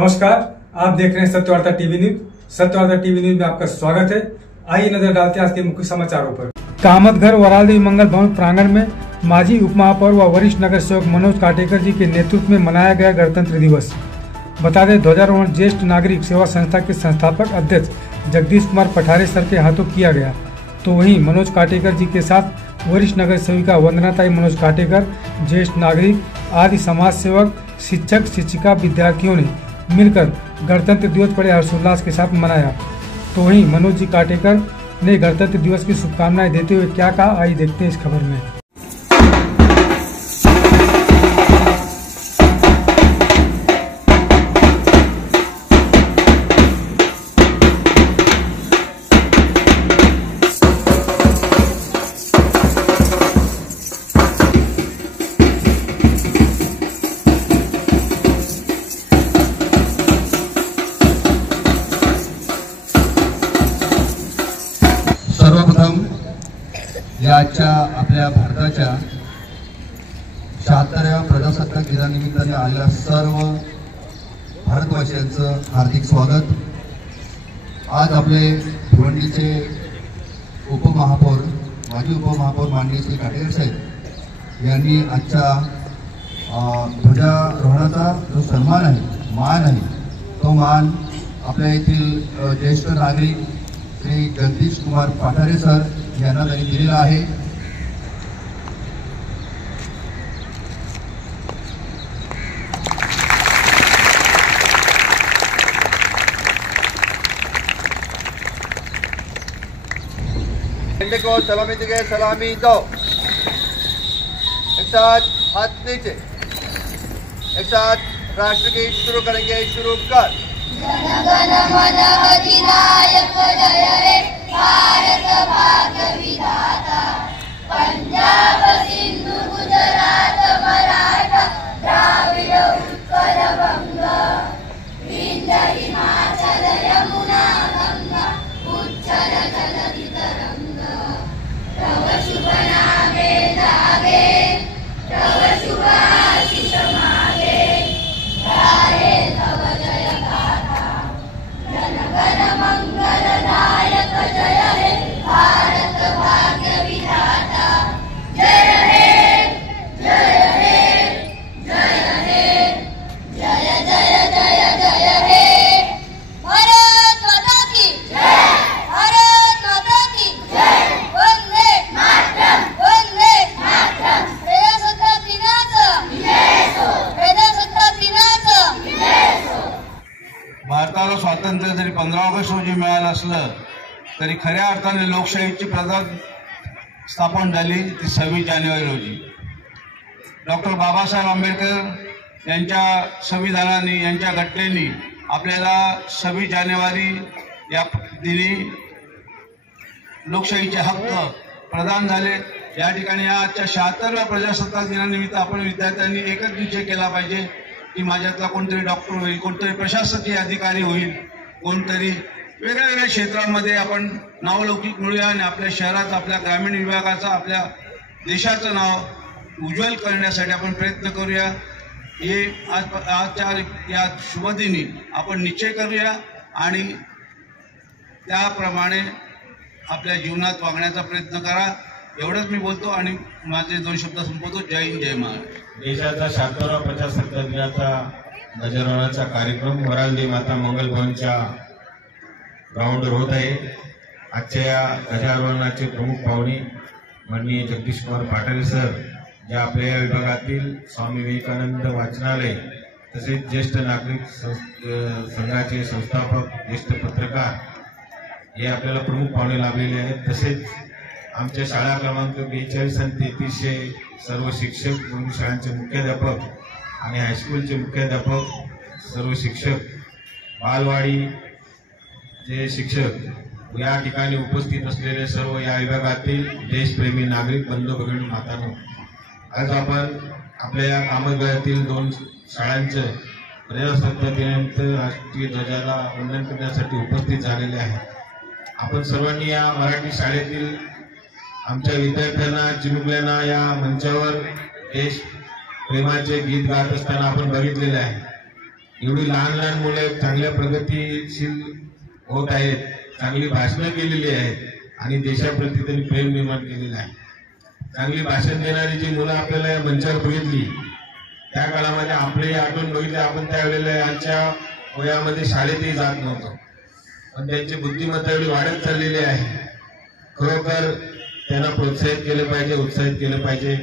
नमस्कार, आप देख रहे हैं Satyavarta TV news. Satyavarta TV news में आपका स्वागत है। आइए नजर डालते हैं आज के मुख्य समाचारों पर। कामतघर वरालदेवी मंगल भवन प्रांगण में माजी उप महापौर व वरिष्ठ नगर सेवक मनोज काटेकर जी के नेतृत्व में मनाया गया गणतंत्र दिवस। बता दें, ध्वजारोहण ज्येष्ठ नागरिक सेवा संस्था के संस्थापक अध्यक्ष जगदीश कुमार पठारे सर के हाथों किया गया। तो वहीं मनोज काटेकर जी के साथ वरिष्ठ नगर सेविका वंदनाताई मनोज काटेकर, ज्येष्ठ नागरिक आदि समाज सेवक, शिक्षक, शिक्षिका, विद्यार्थियों ने मिलकर गणतंत्र दिवस बड़े हर्षोल्लास के साथ मनाया। तो वहीं मनोज जी काटेकर ने गणतंत्र दिवस की शुभकामनाएं देते हुए क्या कहा, आइए देखते हैं इस खबर में। सर्वप्रथम याच्या आपल्या भारताच्या 76व्या प्रजासत्ताक दिनानिमित्ताने आलेल्या सर्व भारतवासियांचं हार्दिक स्वागत। आज आपले भिवंडीचे उपमहापौर, माजी उपमहापौर माननीय श्री काटेकर साहेब यांनी आजच्या ध्वजारोहणाचा जो सन्मान आहे, मान आहे, तो मान आपल्या येथील ज्येष्ठ नागरिक श्री जगदीश कुमार पठारे सर यांना त्यांनी दिलेला आहे। को सलामी देंगे, सलामी दो। एक साथ हाथ नीचे, एक साथ राष्ट्रगीत शुरू करेंगे। शुरू कर। जनगण मन अधिनायक जय हे भारत भाग्य विधाता। पंजाब सिंधु गुजरात मराठा द्राविड उत्कल बंग। विंध्य हिमाचल यमुना गंगा उच्चल जलधि तरंग। तव शुभ नामे जागे, तव शुभ आशीष मागे। गाये तव जय जनगण मंगलदायक जय हे भारत भाग्य विधाता। जय हे जय हे जय हे जय जय जय जय हे। भारत माता की जय, भारत माता की जय। वंदे मातरम, वंदे मातरम। प्रजासत्ताक दिनाचं विजय असो, प्रजासत्ताक दिनाचं विजय असो। भारताला स्वातंत्र्य जरी 15 ऑगस्ट रोजी मिळालं असलं तरी खऱ्या अर्थाने लोकशाहीची प्रजात स्थापन झाली ती 26 जानेवारी रोजी। डॉक्टर बाबासाहेब आंबेडकर यांच्या संविधानाने, यांच्या घटनेने आपल्याला 26 जानेवारी या दिनी लोकशाहीचे हक्क प्रदान झाले। या ठिकाणी आजच्या 76व्या प्रजासत्ताक दिनानिमित्त आपण विद्यार्थ्यांनी एकच निश्चय केला पाहिजे की माझ्यातला कोणतरी डॉक्टर होईल, कोणतरी प्रशासकीय अधिकारी होईल, कोणतरी वेगवेगळ्या क्षेत्रांमध्ये आपण नावलौकिक मिळूया आणि आपल्या शहरात, आपल्या ग्रामीण विभागाचा, आपल्या देशाचं नाव उज्ज्वल करण्यासाठी आपण प्रयत्न करूया। हे आजच्या या शुभदिनी आपण निश्चय करूया आणि त्याप्रमाणे आपल्या जीवनात वागण्याचा प्रयत्न करा। एवढंच मी बोलतो आणि माझे 2 शब्द संपवतो। जय हिंद, जय महाराष्ट्र। देशाचा 76व्या प्रजासत्ताक दिनाचा ध्वजारोहणाचा कार्यक्रम वरालदेवी माता मंगल भवनच्या ग्राउंडवर होत आहे। आजच्या या ध्वजारोहणाचे प्रमुख पाहुणे माननीय जगदीश कुमार पठारे सर, जे आपल्या या विभागातील स्वामी विवेकानंद वाचनालय तसेच ज्येष्ठ नागरिक संघाचे संस्थापक, ज्येष्ठ पत्रकार, हे आपल्याला प्रमुख पाहुणे लाभलेले आहेत। तसेच आमच्या शाळा क्रमांक 42 आणि 33चे सर्व शिक्षक, दोन्ही शाळांचे मुख्याध्यापक आणि हायस्कूलचे मुख्याध्यापक, सर्व शिक्षक, बालवाडी जे शिक्षक, या ठिकाणी उपस्थित असलेले सर्व या विभागातील देशप्रेमी नागरिक बंधू भगिनी मातांनो, आज आपण आपल्या या कामतघरातील 2 शाळांचं प्रजासत्ताक दिनानिमित्त राष्ट्रीय ध्वजाला वंदन करण्यासाठी उपस्थित झालेले आहे। आपण सर्वांनी या मराठी शाळेतील आमच्या विद्यार्थ्यांना, चिमुकल्यांना या मंचावर देश प्रेमाचे गीत गात असताना आपण बघितलेले आहे। एवढी लहान लहान मुलं चांगल्या प्रगतीशील होत आहेत, चांगली भाषणं केलेली आहेत आणि देशाप्रती त्यांनी प्रेम निर्माण केलेलं आहे. चांगली भाषण देणारी जी मुलं आपल्याला या मंचावर बघितली, त्या काळामध्ये आपले आठवण बघितले. आपण त्यावेळेला यांच्या वयामध्ये शाळेतही जात नव्हतो, पण त्यांची बुद्धिमत्ता एवढी वाढत चाललेली आहे. खरोखर त्यांना प्रोत्साहित केलं पाहिजे, उत्साहित केलं पाहिजे.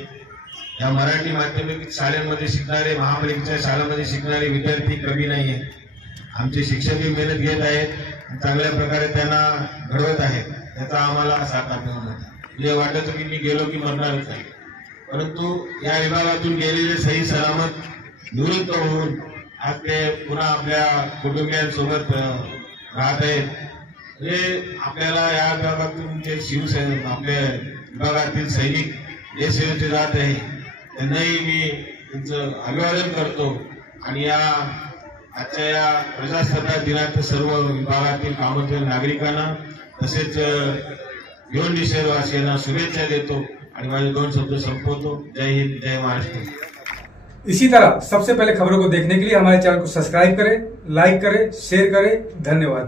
या मराठी माध्यमिक शाळेमध्ये शिकणारे, महापालिकेच्या शाळांमध्ये शिकणारे विद्यार्थी कमी नाही आहेत. आमचे शिक्षकही मेहनत घेत आहेत, चांगल्या प्रकारे त्यांना घडवत आहेत. याचा आम्हाला साथ अभिमान होता. जे वाटत की मी गेलो की मरणारच आहे, परंतु या विभागातून गेलेले सही सलामत निवृत्त होऊन आज ते पुन्हा आपल्या कुटुंबियांसोबत राहत आहेत. हे आपल्याला या विभागातून जे शिवसैनिक, आपल्या विभागातील सैनिक जे सेवेचे जात आहे, त्यांनाही मी त्यांचं अभिवादन करतो. आणि या आजच्या या प्रजासत्ताक दिनात सर्व विभागातील कामगार नागरिकांना तसेच भिवंडी शहरवासियांना शुभेच्छा देतो आणि माझे 2 शब्द संपवतो. जय हिंद, जय महाराष्ट्र. इसी तरह सबसे पहले खबरों को देखने के लिए हमारे चैनल को सब्सक्राइब करें, लाइक करें, शेयर करें. धन्यवाद.